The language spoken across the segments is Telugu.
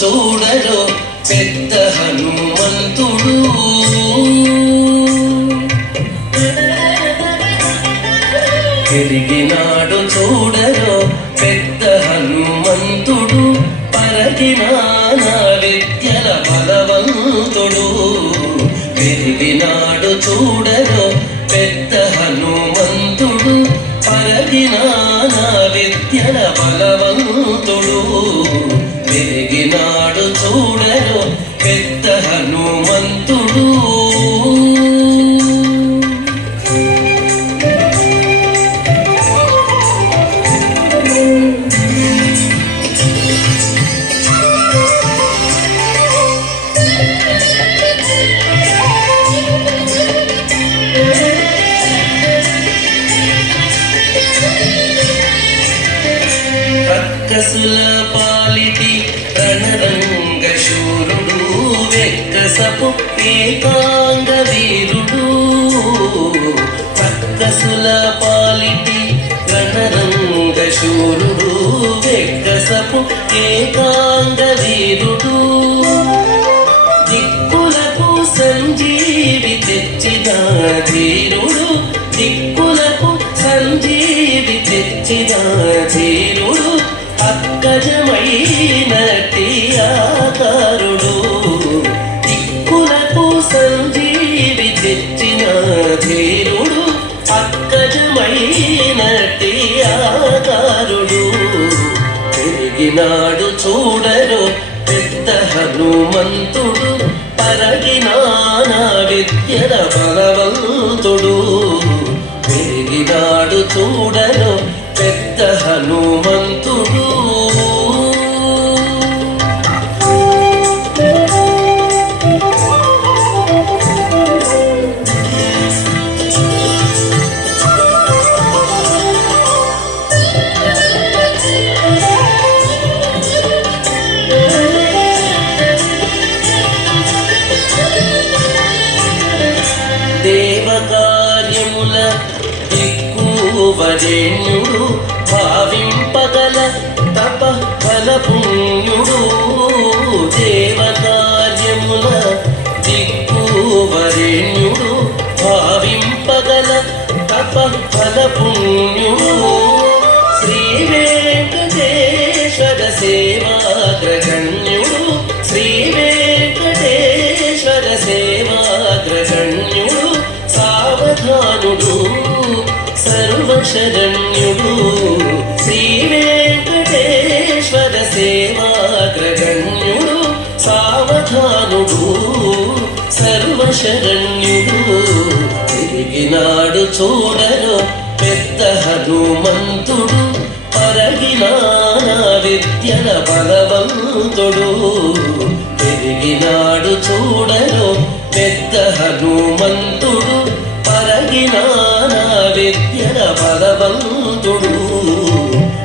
చూడరో పెద్ద హనుమంతుడు. పెరిగినాడు చూడరో పెద్ద హనుమంతుడు, పరగిన విద్యల బలవంతుడు. పెరిగినాడు చూడరో పెద్ద హనుమంతుడు, పరగిన విద్యల బలవంతుడు. పెరిగినాడు చూడరో పెద్ద హనుమంతుడు. రక్కసుల పాలిటి రణరంగ శూరుడు, వెక్కసపు ఏకాంగ వీరుడు. రక్కసుల పాలిటి రణరంగ శూరుడు, వెక్కసపు ఏకాంగ వీరుడు. దిక్కులకు సంజీవి తెచ్చిన ధీరుడు, దిక్కులకు సంజీవి తెచ్చిన ధీరుడు. అక్కజమైనటి ఆకారుడు, దిక్కులకు సంజీవి తెచ్చిన ధీరుడు. అక్కజమైనటి ఆకారుడు. పెరిగినాడు చూడరో పెద్ద హనుమంతుడు, పరగిన విద్యల బలవంతుడు. పెరిగినాడు చూడరో పెద్ద హనుమంతుడు. దేవకార్యముల దిక్కువరేణ్యుడు, భావింపగల తప ఫల పుణ్యుడు. దేవకార్యముల దిక్కువరేణ్యుడు, భావింపగల తప ఫల పుణ్యుడు. శ్రీ వెంకటేశ్వర సేవాగ్రగణ్యుడు, శ్రీ వెంకటేశ్వర సేవాగ్రగణ్యుడు. సావధానుడు సర్వశరణ్యుడు, శ్రీ వెంకటేశ్వర సేవాగ్రగణ్యుడు. సావధానుడు సర్వశరణ్యుడు. పెరిగినాడు చూడరో పెద్ద హనుమంతుడు, పరగిన విద్యల బలవంతుడు. పెరిగినాడు చూడరో పెద్ద హనుమంతుడు, పరగిన విద్యల బలవంతుడు.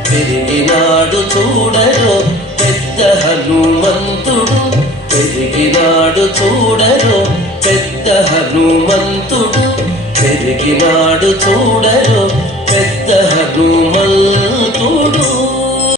పెరిగినాడు చూడరో పెద్ద హనుమంతుడు, పెరిగినాడు చూడరో పెద్ద హనుమంతుడు. పెరిగినాడు చూడరో పెద్ద హనుమంతుడు.